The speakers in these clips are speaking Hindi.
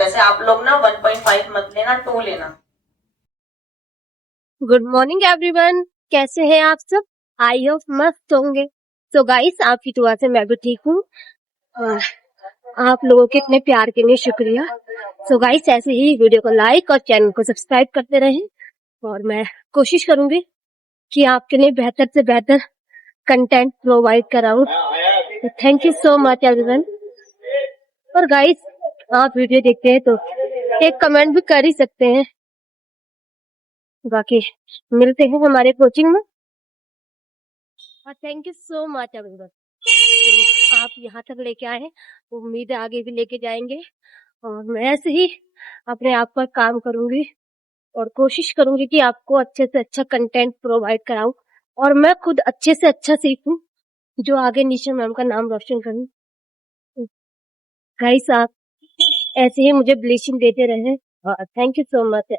वैसे आप लोग ना 1.5 मत लेना, 2 लेना। गुड मॉर्निंग एवरीवन, कैसे हैं आप सब? आई होप मस्त होंगे। तो गाइस, आपकी दुआ से मैं भी ठीक हूँ। आप लोगों के इतने प्यार के लिए शुक्रिया। सो गाइस, ऐसे ही वीडियो को लाइक और चैनल को सब्सक्राइब करते रहें और मैं कोशिश करूंगी कि आपके लिए बेहतर से बेहतर कंटेंट प्रोवाइड कराऊं। तो thank you so much everyone. और गाइस, आप वीडियो देखते हैं तो एक कमेंट भी कर ही सकते हैं। बाकी मिलते हैं हमारे कोचिंग में। और thank you so much everyone, तो आप यहाँ तक लेके आए हैं। उम्मीद है आगे भी लेके जाएंगे और मैं ऐसे ही अपने आप पर काम करूंगी और कोशिश करूंगी कि आपको अच्छे से अच्छा कंटेंट प्रोवाइड कराऊं और मैं खुद अच्छे से अच्छा सीखूं, जो आगे निशा मैम का नाम रोशन करूं। गाइस, आप ऐसे ही मुझे ब्लेसिंग देते रहे और thank you so much.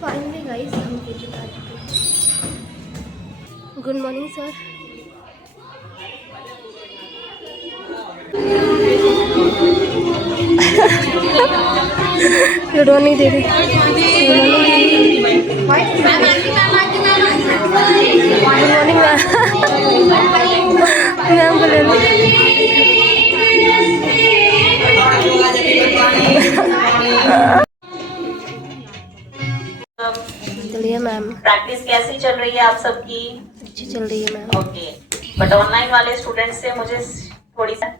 Finally guys, हम कोचिंग आ चुके हैं। Good morning sir. Good morning दीदी। गुड मॉर्निंग मैम को ले लो। चलिए मैम। प्रैक्टिस कैसी चल रही है आप सबकी? अच्छी चल रही है मैम। ओके, बट ऑनलाइन वाले स्टूडेंट से मुझे थोड़ी सा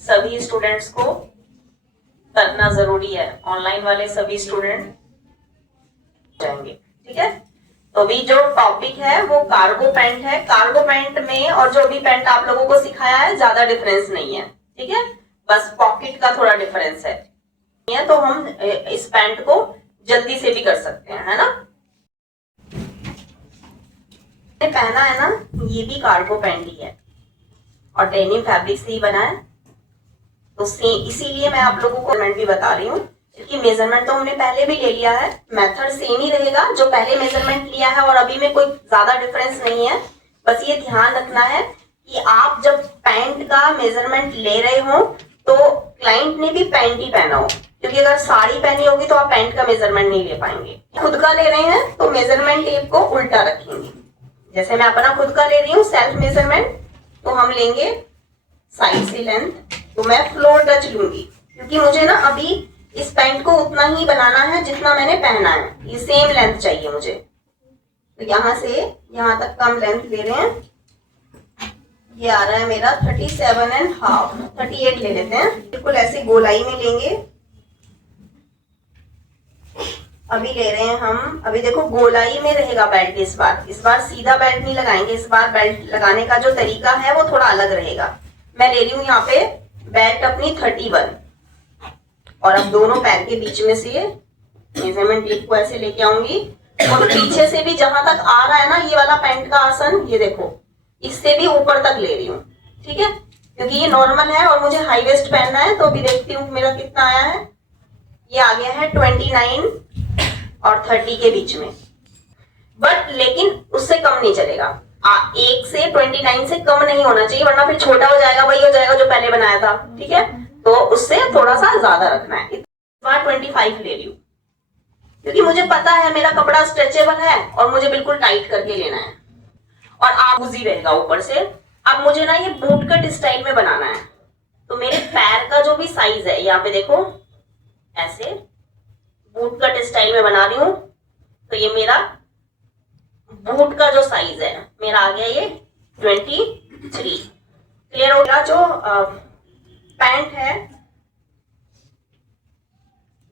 सभी स्टूडेंट्स को करना जरूरी है। ऑनलाइन वाले सभी स्टूडेंट जाएंगे, ठीक है? तो अभी जो टॉपिक है वो कार्गो पैंट है। कार्गो पैंट में और जो भी पैंट आप लोगों को सिखाया है ज्यादा डिफरेंस नहीं है, ठीक है? बस पॉकेट का थोड़ा डिफरेंस है। तो हम इस पैंट को जल्दी से भी कर सकते हैं, है ना? पहना है ना, ये भी कार्गो पैंट ही है और डेनिम फैब्रिक से ही बना है। तो इसीलिए मैं आप लोगों को मेजरमेंट भी बता रही हूँ, क्योंकि मेजरमेंट तो हमने पहले भी ले लिया है। मेथड सेम ही रहेगा, जो पहले मेजरमेंट लिया है और अभी में कोई ज्यादा डिफरेंस नहीं है। बस ये ध्यान रखना है कि आप जब पैंट का मेजरमेंट ले रहे हो तो क्लाइंट ने भी पैंट ही पहना हो, क्योंकि अगर साड़ी पहनी होगी तो आप पैंट का मेजरमेंट नहीं ले पाएंगे। खुद का ले रहे हैं तो मेजरमेंट टेप को उल्टा रखेंगे। जैसे मैं अपना खुद का ले रही हूँ सेल्फ मेजरमेंट, तो हम लेंगे साइड से लेंथ, तो मैं फ्लोर टच लूंगी, क्योंकि मुझे ना अभी इस पैंट को उतना ही बनाना है जितना मैंने पहना है। ये सेम लेंथ चाहिए मुझे, तो यहाँ से यहाँ तक कम लेंथ ले रहे हैं। ये आ रहा है मेरा 37.5, 38 ले लेते हैं। बिल्कुल ऐसे गोलाई में लेंगे। अभी ले रहे हैं हम, अभी देखो गोलाई में रहेगा बेल्ट। इस बार सीधा बेल्ट नहीं लगाएंगे। इस बार बेल्ट लगाने का जो तरीका है वो थोड़ा अलग रहेगा। मैं ले रही हूँ यहाँ पे बेल्ट अपनी 31 और अब दोनों पैर के बीच में से मेजरमेंट टेप को ऐसे लेके आऊंगी और पीछे से भी जहां तक आ रहा है ना ये वाला पैंट का आसन, ये देखो इससे भी ऊपर तक ले रही हूँ, ठीक है? क्योंकि ये नॉर्मल है और मुझे हाई वेस्ट पहनना है। तो अभी देखती हूँ मेरा कितना आया है। ये आ गया है 29 और 30 के बीच में, बट लेकिन उससे कम नहीं चलेगा। 1 से 29 से कम नहीं होना चाहिए, वरना फिर छोटा हो जाएगा, वही हो जाएगा जो पहले बनाया था, ठीक है? तो उससे थोड़ा सा ज्यादा रखना है। इस बार 25 ले रही हूँ, क्योंकि मुझे पता है मेरा कपड़ा स्ट्रेचेबल है और मुझे बिल्कुल टाइट करके लेना है और आप उजी रहेगा ऊपर से। अब मुझे ना ये बूट कट स्टाइल में बनाना है, तो मेरे पैर का जो भी साइज है यहाँ पे देखो ऐसे बूट कट स्टाइल में बना रही हूँ। तो ये मेरा बूट का जो साइज है मेरा आ गया ये 23। क्लियर हो गया? जो पैंट है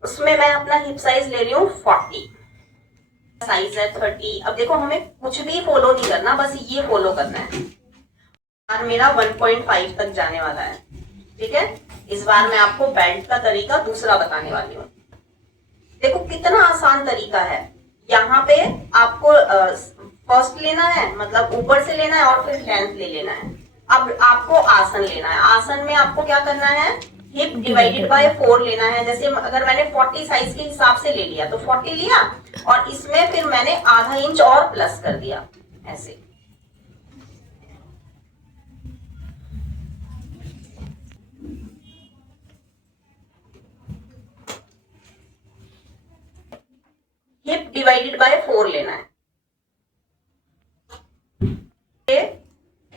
उसमें मैं अपना हिप साइज ले रही हूँ 40, साइज है 30। अब देखो हमें कुछ भी फॉलो नहीं करना, बस ये फॉलो करना है। और मेरा 1.5 तक जाने वाला है, ठीक है? इस बार मैं आपको बेल्ट का तरीका दूसरा बताने वाली हूँ। देखो कितना आसान तरीका है। यहाँ पे आपको फर्स्ट लेना है, मतलब ऊपर से लेना है और फिर लेंथ ले लेना है। अब आपको आसन लेना है। आसन में आपको क्या करना है, हिप डिवाइडेड बाय 4 लेना है। जैसे अगर मैंने 40 साइज के हिसाब से ले लिया तो 40 लिया और इसमें फिर मैंने ½ इंच और प्लस कर दिया ऐसे। हिप डिवाइडेड बाय 4 लेना है,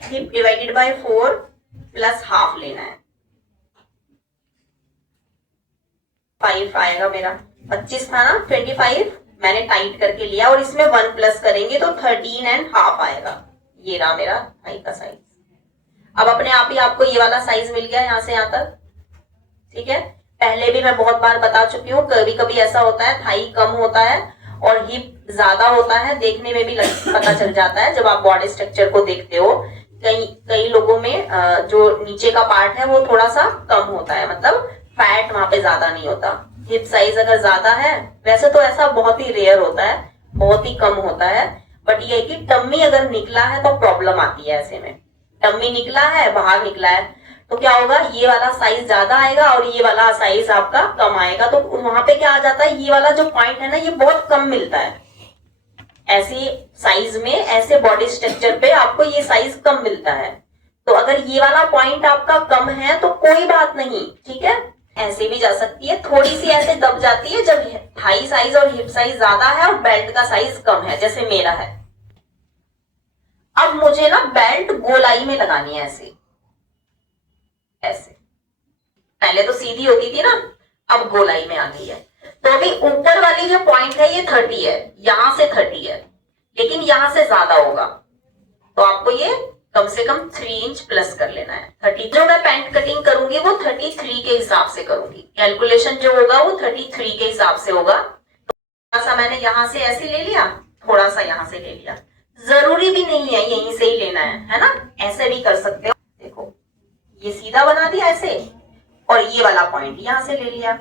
hip divided by 4 plus half लेना है, 5 आएगा मेरा, 25 था ना, 25 मैंने टाइट करके लिया और इसमें 1 प्लस करेंगे तो 13 एंड हाफ आएगा। ये रहा मेरा थाई का साइज। अब अपने आप ही आपको ये वाला साइज मिल गया यहां से यहां तक, ठीक है। पहले भी मैं बहुत बार बता चुकी हूँ, कभी कभी ऐसा होता है थाई कम होता है और हिप ज्यादा होता है, देखने में भी पता चल जाता है जब आप बॉडी स्ट्रक्चर को देखते हो। कई लोगों में जो नीचे का पार्ट है वो थोड़ा सा कम होता है, मतलब फैट वहां पे ज्यादा नहीं होता। हिप साइज अगर ज्यादा है, वैसे तो ऐसा बहुत ही रेयर होता है, बहुत ही कम होता है, बट ये कि टम्मी अगर निकला है तो प्रॉब्लम आती है। ऐसे में टम्मी निकला है, बाहर निकला है, तो क्या होगा, ये वाला साइज ज्यादा आएगा और ये वाला साइज आपका कम आएगा। तो वहां पे क्या आ जाता है, ये वाला जो पॉइंट है ना, ये बहुत कम मिलता है। ऐसी साइज में, ऐसे बॉडी स्ट्रक्चर पे आपको ये साइज कम मिलता है। तो अगर ये वाला पॉइंट आपका कम है तो कोई बात नहीं, ठीक है, ऐसे भी जा सकती है, थोड़ी सी ऐसे दब जाती है जब थाई साइज और हिप साइज ज्यादा है और बेल्ट का साइज कम है, जैसे मेरा है। अब मुझे ना बेल्ट गोलाई में लगानी है, ऐसे ऐसे, पहले तो सीधी होती थी ना, अब गोलाई में आ गई है। तो अभी ऊपर वाली जो पॉइंट है ये 30 है, यहां से 30 है, लेकिन यहां से ज्यादा होगा, तो आपको ये कम से कम 3 इंच प्लस कर लेना है। 30 जो मैं पैंट कटिंग करूंगी वो 33 के हिसाब से करूंगी, कैलकुलेशन जो होगा वो 33 के हिसाब से होगा। थोड़ा सा मैंने यहां से ऐसे ले लिया, थोड़ा सा यहां से ले लिया, जरूरी भी नहीं है यहीं से ही लेना है ना, ऐसे भी कर सकते हो। देखो ये सीधा बना दिया ऐसे, और ये वाला पॉइंट यहां से ले लिया।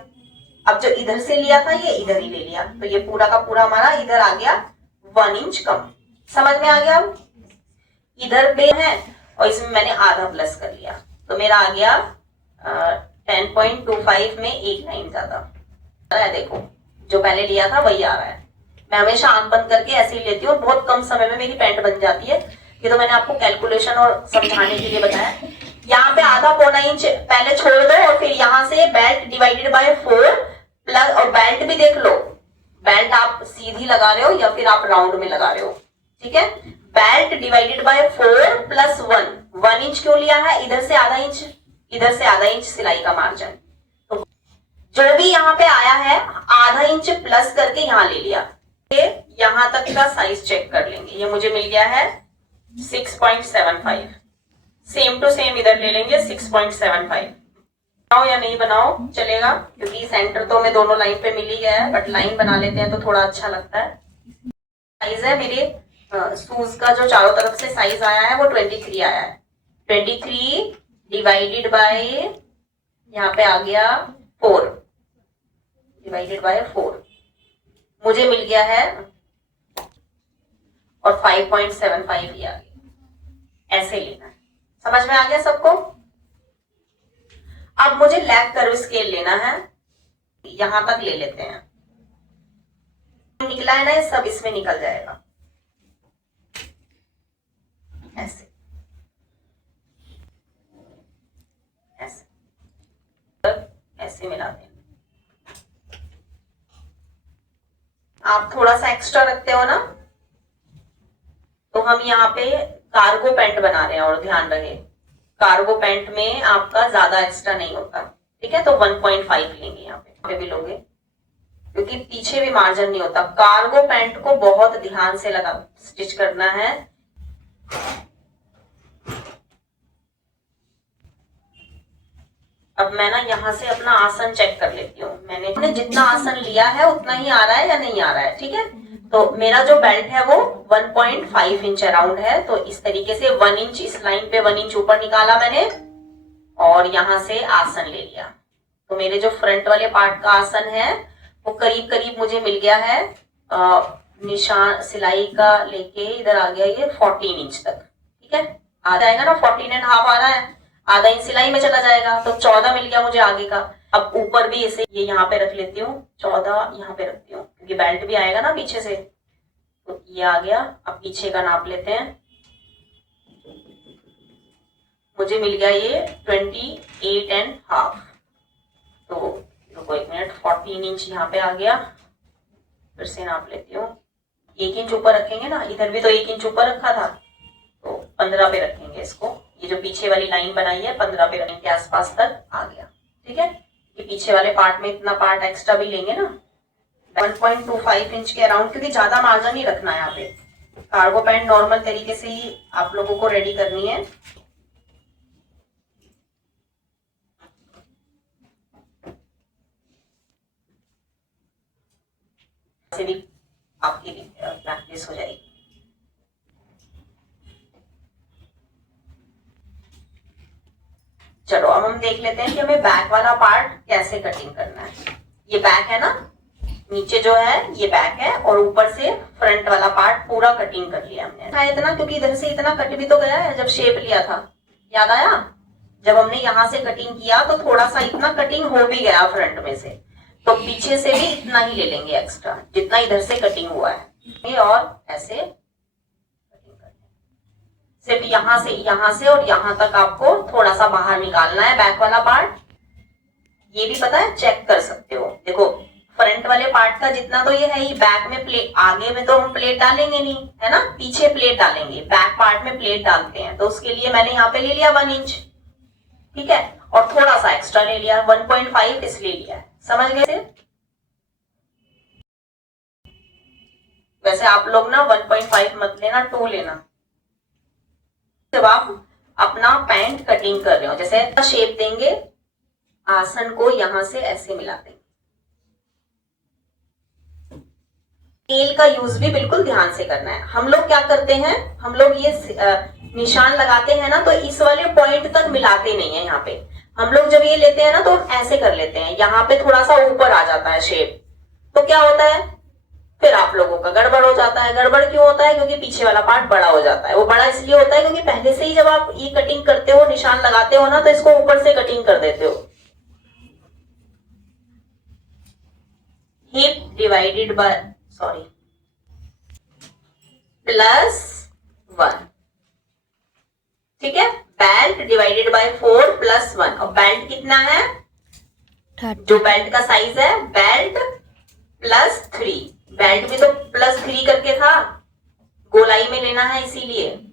अब जो इधर से लिया था ये इधर ही ले लिया, तो ये पूरा का पूरा हमारा इधर आ गया 1 इंच कम। समझ में आ गया? अब इधर पे है और इसमें मैंने आधा प्लस कर लिया, तो मेरा आ गया 10.25 में 1 लाइन ज्यादा है। देखो जो पहले लिया था वही आ रहा है। मैं हमेशा आंख बंद करके ऐसे ही लेती हूँ, बहुत कम समय में मेरी पैंट बन जाती है। ये तो मैंने आपको कैलकुलेशन और समझाने के लिए बताया। यहाँ पे आधा पौना इंच पहले छोड़ दो और फिर यहाँ से बेल्ट डिवाइडेड बाय 4 प्लस, और बेल्ट भी देख लो, बेल्ट आप सीधी लगा रहे हो या फिर आप राउंड में लगा रहे हो, ठीक है। Belt divided by 4 plus 1 inch क्यों लिया है, इधर से आधा इंच, इधर से आधा इंच सिलाई का मार्जिन, तो जो भी यहाँ पे आया है आधा इंच प्लस करके यहाँ ले लिया। यहां तक का साइज चेक कर लेंगे, ये मुझे मिल गया है 6.75, सेम टू सेम इधर ले लेंगे 6.75। बनाओ या नहीं बनाओ चलेगा, क्योंकि सेंटर तो हमें दोनों लाइन पे मिल ही गया है, बट लाइन बना लेते हैं तो थोड़ा अच्छा लगता है। साइज है मेरे शूज का जो चारों तरफ से साइज आया है वो 23 आया है। 23 डिवाइडेड बाय यहाँ पे आ गया 4, डिवाइडेड बाय 4 मुझे मिल गया है, और 5.75 ही आ गया। ऐसे लेना है, समझ में आ गया सबको? अब मुझे लेग कर्व स्केल लेना है, यहां तक ले लेते हैं। निकला है ना, ये सब इसमें निकल जाएगा, ऐसे ऐसे ऐसे मिला दें। आप थोड़ा सा एक्स्ट्रा रखते हो ना, तो हम यहाँ पे कार्गो पैंट बना रहे हैं, और ध्यान रहे कार्गो पैंट में आपका ज्यादा एक्स्ट्रा नहीं होता, ठीक है। तो 1.5 लेंगे यहाँ पे भी लोगे, क्योंकि पीछे भी मार्जिन नहीं होता। कार्गो पैंट को बहुत ध्यान से लगा स्टिच करना है। अब मैं ना यहाँ से अपना आसन चेक कर लेती हूँ, मैंने जितना आसन लिया है उतना ही आ रहा है या नहीं आ रहा है, ठीक है। तो मेरा जो बेल्ट है वो 1.5 इंच अराउंड है, तो इस तरीके से 1 इंच इस लाइन पे 1 इंच ऊपर निकाला मैंने, और यहाँ से आसन ले लिया। तो मेरे जो फ्रंट वाले पार्ट का आसन है वो करीब करीब मुझे मिल गया है, निशान सिलाई का लेके इधर आ गया ये 14 इंच तक, ठीक है। आ जाएगा ना, 14.5 आ रहा है, आधा इंच सिलाई में चला जाएगा, तो 14 मिल गया मुझे आगे का। अब ऊपर भी इसे ये यहाँ पे रख लेती हूँ, 14 यहाँ पे रखती हूँ, क्योंकि बेल्ट भी आएगा ना पीछे से, तो ये आ गया। अब पीछे का नाप लेते हैं, मुझे मिल गया ये 28.5, तो रुको 1 मिनट, 14 इंच यहाँ पे आ गया, फिर से नाप लेती हूँ। 1 इंच ऊपर रखेंगे ना, इधर भी तो 1 इंच ऊपर रखा था, तो 15 पे रखेंगे इसको। ये जो पीछे वाली लाइन बनाई है 15 पे रखने के आसपास तक आ गया। ठीक है, ये पीछे वाले पार्ट में इतना पार्ट एक्स्ट्रा भी लेंगे ना, 1.25 इंच के अराउंड, क्योंकि ज्यादा मार्जिन नहीं रखना है यहाँ पे। कार्गो पैंट नॉर्मल तरीके से ही आप लोगों को रेडी करनी है। से भी आपकी प्रैक्टिस हो जाएगी। चलो अब हम देख लेते हैं कि हमें बैक वाला पार्ट कैसे कटिंग करना है। ये बैक है ना, नीचे जो है ये बैक है, और ऊपर से फ्रंट वाला पार्ट पूरा कटिंग कर लिया हमने। इतना, क्योंकि इधर से इतना कट भी तो गया है जब शेप लिया था, याद आया? जब हमने यहाँ से कटिंग किया तो थोड़ा सा इतना कटिंग हो भी गया फ्रंट में से, तो पीछे से भी इतना ही ले लेंगे एक्स्ट्रा, जितना इधर से कटिंग हुआ है। और ऐसे कटिंग करनी, सिर्फ यहाँ से और यहाँ तक आपको थोड़ा सा बाहर निकालना है बैक वाला पार्ट। ये भी पता है, चेक कर सकते हो। देखो फ्रंट वाले पार्ट का जितना तो ये है ही, बैक में प्लेट, आगे में तो हम प्लेट डालेंगे नहीं, है ना, पीछे प्लेट डालेंगे, बैक पार्ट में प्लेट डालते हैं। तो उसके लिए मैंने यहाँ पे ले लिया 1 इंच, ठीक है, और थोड़ा सा एक्स्ट्रा ले लिया, 1.5 इसलिए लिया है। समझ गए? वैसे आप लोग ना 1.5 मत लेना, 2 लेना। जब आप अपना पैंट कटिंग कर रहे हो, जैसे शेप देंगे, आसन को यहां से ऐसे मिला देंगे। स्केल का यूज भी बिल्कुल ध्यान से करना है। हम लोग क्या करते हैं, हम लोग ये निशान लगाते हैं ना, तो इस वाले पॉइंट तक मिलाते नहीं है। यहाँ पे हम लोग जब ये लेते हैं ना, तो हम ऐसे कर लेते हैं, यहाँ पे थोड़ा सा ऊपर आ जाता है शेप, तो क्या होता है, फिर आप लोगों का गड़बड़ हो जाता है। गड़बड़ क्यों होता है? क्योंकि पीछे वाला पार्ट बड़ा हो जाता है। वो बड़ा इसलिए होता है क्योंकि पहले से ही जब आप ये कटिंग करते हो, निशान लगाते हो ना, तो इसको ऊपर से कटिंग कर देते हो। हिप डिवाइडेड बाय +1, ठीक है, बेल्ट डिवाइडेड बाय 4 +1। और बेल्ट कितना है, जो बेल्ट का साइज है, बेल्ट +3। बेल्ट भी तो +3 करके था, गोलाई में लेना है इसीलिए।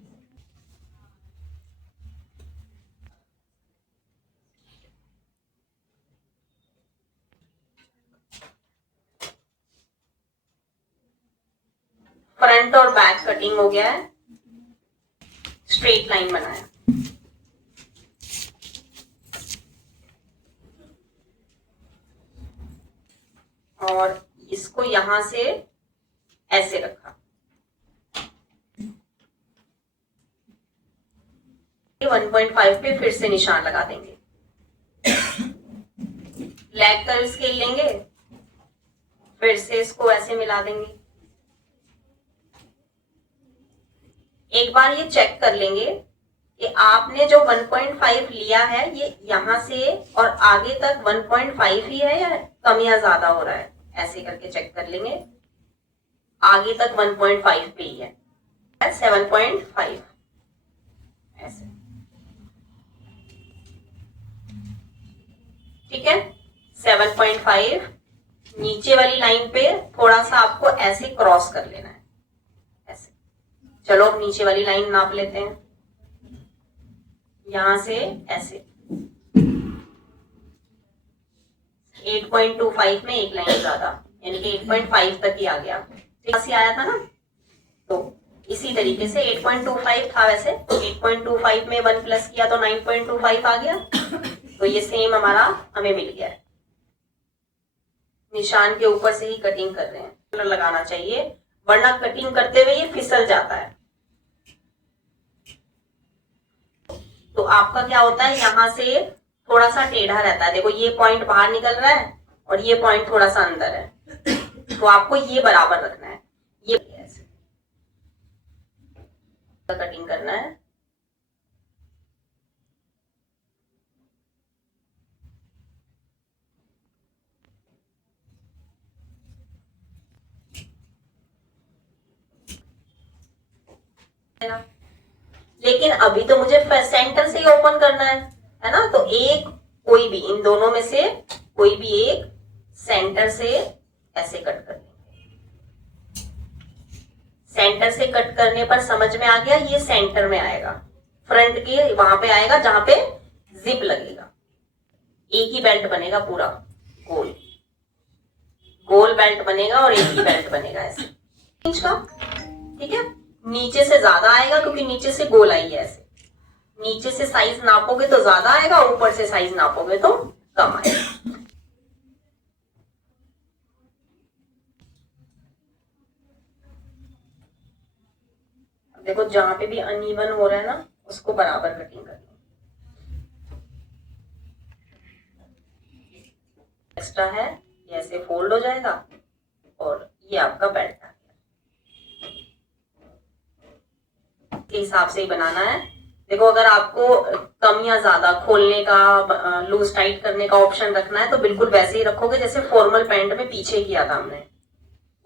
फ्रंट और बैक कटिंग हो गया है, स्ट्रेट लाइन बनाया। और इसको यहां से ऐसे रखा, 1.5 पे फिर से निशान लगा देंगे। लेग का स्केल लेंगे, फिर से इसको ऐसे मिला देंगे। एक बार ये चेक कर लेंगे कि आपने जो 1.5 लिया है, ये यहां से और आगे तक 1.5 ही है या कम या ज्यादा हो रहा है। ऐसे करके चेक कर लेंगे, आगे तक 1.5 पे ही है, 7.5 ऐसे, ठीक है। 7.5 नीचे वाली लाइन पे थोड़ा सा आपको ऐसे क्रॉस कर लेना है, ऐसे। चलो अब नीचे वाली लाइन नाप लेते हैं, यहां से ऐसे 8.25 में एक लाइन ज्यादा, यानी कि 8.5 तक ही आ गया, ऐसे आया था ना। तो इसी तरीके से 8.25 था, वैसे 8.25 में 1 प्लस किया तो 9.25 आ गया। तो ये सेम हमारा हमें मिल गया है। निशान के ऊपर से ही कटिंग कर रहे हैं, लगाना चाहिए, वरना कटिंग करते हुए ये फिसल जाता है। तो आपका क्या होता है, यहां से थोड़ा सा टेढ़ा रहता है। देखो ये पॉइंट बाहर निकल रहा है और ये पॉइंट थोड़ा सा अंदर है, तो आपको ये बराबर रखना है, ये ऐसे कटिंग करना है। लेकिन अभी तो मुझे सेंटर से ही ओपन करना है ना। तो एक कोई भी इन दोनों में से कोई भी एक सेंटर से ऐसे कट कर देंगे। सेंटर से कट करने पर समझ में आ गया, ये सेंटर में आएगा, फ्रंट के वहां पे आएगा जहां पे जिप लगेगा। एक ही बेल्ट बनेगा पूरा गोल, गोल बेल्ट बनेगा और एक ही बेल्ट बनेगा ऐसे इंच का, ठीक है। नीचे से ज्यादा आएगा क्योंकि नीचे से गोल आई है ऐसे, नीचे से साइज नापोगे तो ज्यादा आएगा, ऊपर से साइज नापोगे तो कम आएगा। देखो जहां पे भी अनइवन हो रहा है ना, उसको बराबर कटिंग करनी। एक्स्ट्रा है ये ऐसे फोल्ड हो जाएगा और ये आपका बेल्ट आ गया। के हिसाब से ही बनाना है। देखो अगर आपको कम या ज्यादा खोलने का, लूज टाइट करने का ऑप्शन रखना है तो बिल्कुल वैसे ही रखोगे जैसे फॉर्मल पैंट में पीछे किया था हमने,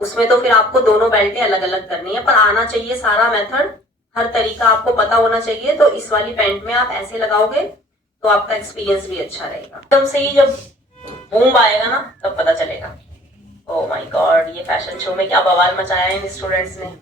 उसमें तो फिर आपको दोनों बेल्टें अलग अलग करनी है, पर आना चाहिए सारा मेथड, हर तरीका आपको पता होना चाहिए। तो इस वाली पैंट में आप ऐसे लगाओगे तो आपका एक्सपीरियंस भी अच्छा रहेगा। एकदम से ही जब बूम आएगा ना तब पता चलेगा। ओह माय गॉड, ये फैशन शो में क्या बवाल मचाया है इन स्टूडेंट्स ने।